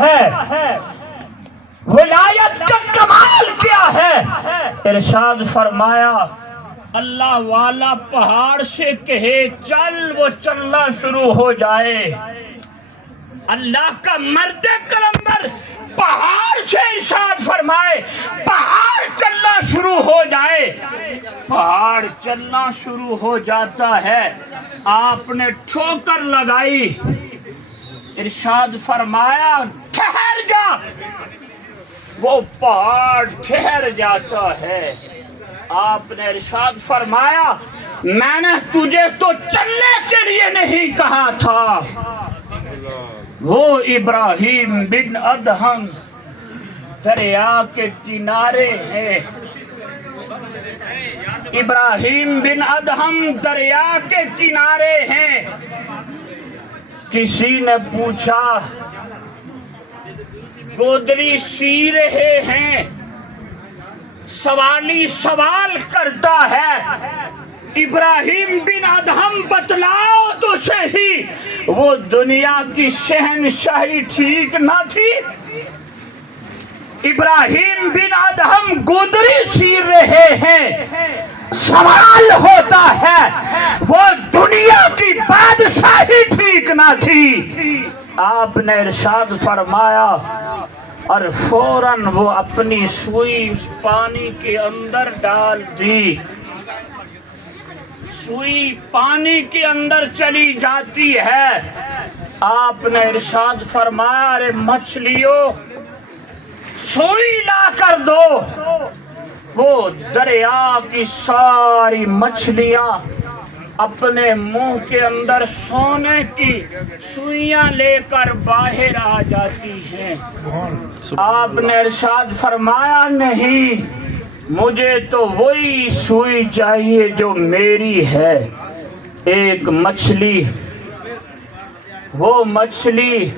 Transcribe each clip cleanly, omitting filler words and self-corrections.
ہے، ولایت کا کمال کیا ہے؟ ارشاد فرمایا اللہ والا پہاڑ سے کہے چل، وہ چلنا شروع ہو جائے۔ اللہ کا مرد کلندر پہاڑ سے ارشاد فرمائے پہاڑ چلنا شروع ہو جائے، پہاڑ چلنا شروع ہو جاتا ہے۔ آپ نے ٹھوکر لگائی، ارشاد فرمایا ٹھہر جا، وہ پہاڑ ٹھہر جاتا ہے۔ آپ نے ارشاد فرمایا میں نے تجھے تو چلنے کے لیے نہیں کہا تھا۔ وہ ابراہیم بن ادہم دریا کے کنارے ہیں، ابراہیم بن ادہم دریا کے کنارے ہیں۔ کسی نے پوچھا گودری سی رہے ہیں، سوالی سوال کرتا ہے ابراہیم بن ادہم بتلاؤ تو صحیح وہ دنیا کی شہنشاہی ٹھیک نہ تھی؟ ابراہیم بن ادہم گودری سیر رہے ہیں، سوال ہوتا ہے وہ دنیا کی بادشاہی ٹھیک نہ تھی؟ آپ نے ارشاد فرمایا اور فوراً وہ اپنی سوئی اس پانی کے اندر ڈال دی، سوئی پانی کے اندر چلی جاتی ہے۔ آپ نے ارشاد فرمایا ارے مچھلیوں سوئی لا کر دو۔ وہ دریا کی ساری مچھلیاں اپنے منہ کے اندر سونے کی سوئیاں لے کر باہر آ جاتی ہیں۔ آپ نے ارشاد فرمایا نہیں، مجھے تو وہی سوئی چاہیے جو میری ہے۔ ایک مچھلی، وہ مچھلی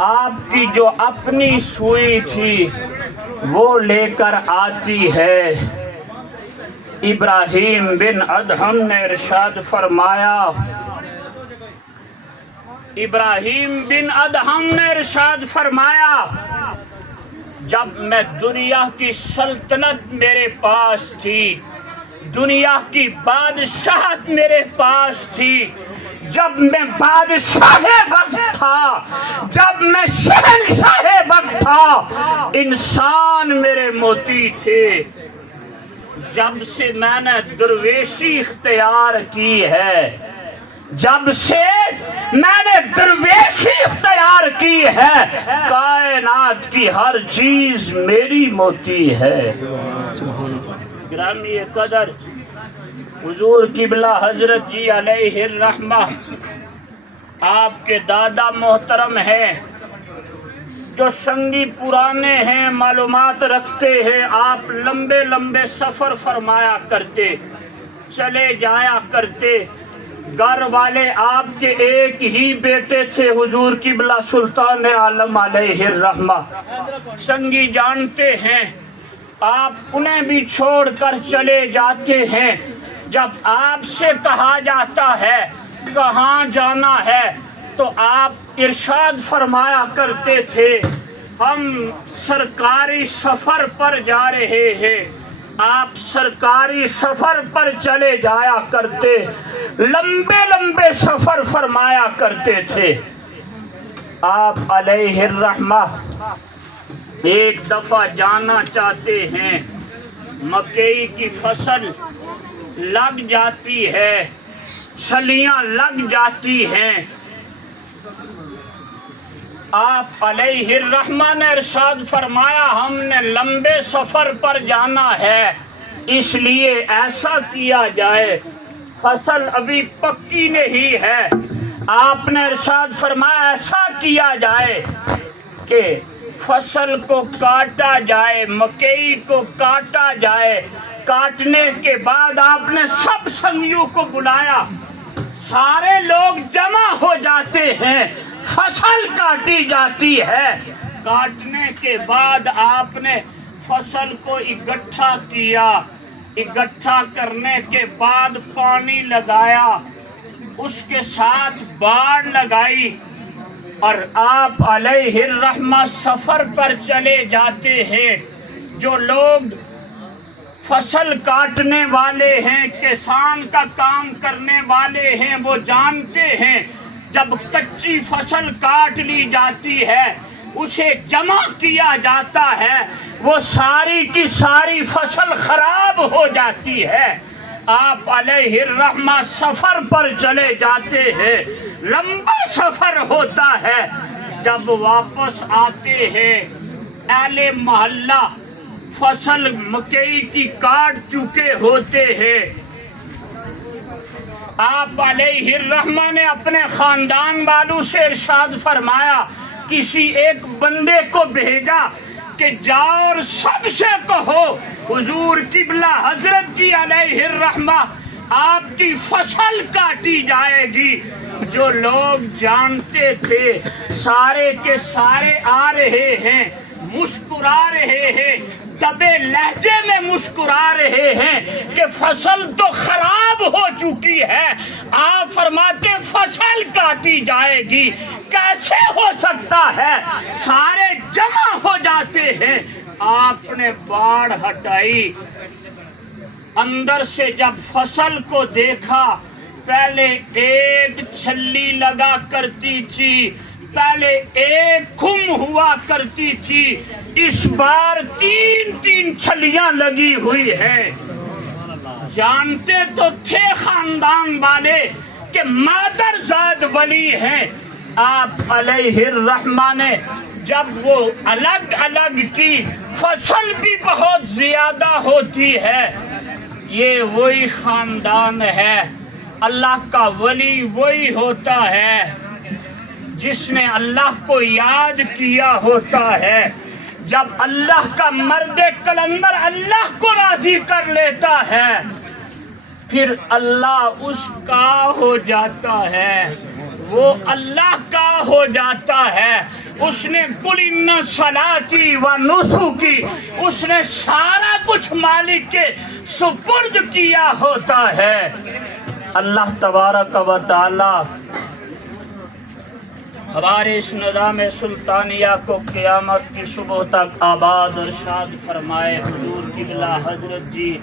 آپ کی جو اپنی سوئی تھی وہ لے کر آتی ہے۔ ابراہیم بن ادہم نے ارشاد فرمایا، ابراہیم بن ادہم نے ارشاد فرمایا جب میں دنیا کی سلطنت میرے پاس تھی، دنیا کی بادشاہت میرے پاس تھی، جب میں بادشاہ وقت تھا، جب میں شہنشاہ وقت تھا، انسان میرے موتی تھے۔ جب سے میں نے درویشی اختیار کی ہے، جب سے میں نے درویشی اختیار کی ہے، کائنات کی ہر چیز میری موتی ہے۔ گرامی قدر حضور قبلہ حضرت جی علیہ الرحمہ آپ کے دادا محترم ہیں، جو سنگی پرانے ہیں، معلومات رکھتے ہیں۔ آپ لمبے لمبے سفر فرمایا کرتے، چلے جایا کرتے۔ گھر والے آپ کے ایک ہی بیٹے تھے حضور قبلہ سلطان عالم علیہ الرحمہ، سنگی جانتے ہیں۔ آپ انہیں بھی چھوڑ کر چلے جاتے ہیں۔ جب آپ سے کہا جاتا ہے کہاں جانا ہے تو آپ ارشاد فرمایا کرتے تھے ہم سرکاری سفر پر جا رہے ہیں۔ آپ سرکاری سفر پر چلے جایا کرتے، لمبے لمبے سفر فرمایا کرتے تھے۔ آپ علیہ الرحمہ ایک دفعہ جانا چاہتے ہیں، مکئی کی فصل لگ جاتی ہے، چھلیاں لگ جاتی ہیں۔ آپ علیہ الرحمہ نے ارشاد فرمایا ہم نے لمبے سفر پر جانا ہے، اس لیے ایسا کیا جائے، فصل ابھی پکی نہیں ہے۔ آپ نے ارشاد فرمایا ایسا کیا جائے کہ فصل کو کاٹا جائے، مکئی کو کاٹا جائے۔ کاٹنے کے بعد آپ نے سب سنگیوں کو بلایا، سارے لوگ جمع ہو جاتے ہیں، فصل کاٹی جاتی ہے۔ کاٹنے کے بعد آپ نے فصل کو اکٹھا کیا، اکٹھا کرنے کے بعد پانی لگایا، اس کے ساتھ باڑ لگائی۔ اور آپ علیہ الرحمہ سفر پر چلے جاتے ہیں. جو لوگ فصل کاٹنے والے ہیں، کسان کا کام کرنے والے ہیں، وہ جانتے ہیں جب کچی فصل کاٹ لی جاتی ہے، اسے جمع کیا جاتا ہے، وہ ساری کی ساری فصل خراب ہو جاتی ہے. آپ علیہ الرحمہ سفر پر چلے جاتے ہیں، لمبا سفر ہوتا ہے. جب واپس آتے ہیں، اہل محلہ فصل مکئی کی کاٹ چکے ہوتے ہیں. آپ علیہ الرحمہ نے اپنے خاندان والوں سے ارشاد فرمایا، کسی ایک بندے کو بھیجا کہ جاؤ اور سب سے کہو حضور قبلہ حضرت جی علیہ الرحمہ آپ کی فصل کاٹی جائے گی. جو لوگ جانتے تھے سارے کے سارے آ رہے ہیں، مسکرا رہے ہیں، دبے لہجے میں مسکرا رہے ہیں کہ فصل تو خراب ہو چکی ہے. آپ فرماتے فصل کاٹی جائے گی، کیسے ہو سکتا ہے؟ سارے جمع ہو جاتے ہیں. آپ نے باڑ ہٹائی، اندر سے جب فصل کو دیکھا، پہلے ایک چھلی لگا کرتی تھی، پہلے ایک کھم ہوا کرتی تھی، اس بار 3 چھلیاں لگی ہوئی ہیں. جانتے تو تھے خاندان والے کہ مادر زاد ولی ہیں. آپ علیہ الرحمہ نے جب وہ الگ الگ کی، فصل بھی بہت زیادہ ہوتی ہے. یہ وہی خاندان ہے، اللہ کا ولی وہی ہوتا ہے جس نے اللہ کو یاد کیا ہوتا ہے. جب اللہ کا مرد کلندر اللہ کو راضی کر لیتا ہے، پھر اللہ اس کا ہو جاتا ہے، وہ اللہ کا ہو جاتا ہے. اس نے قل ان صلاتی و نسکی، اس نے سارا کچھ مالک کے سپرد کیا ہوتا ہے. اللہ تبارک و تعالی ہمارے اس نظام سلطانیہ کو قیامت کی صبح تک آباد اور شاد فرمائے. حضور قبلہ حضرت جی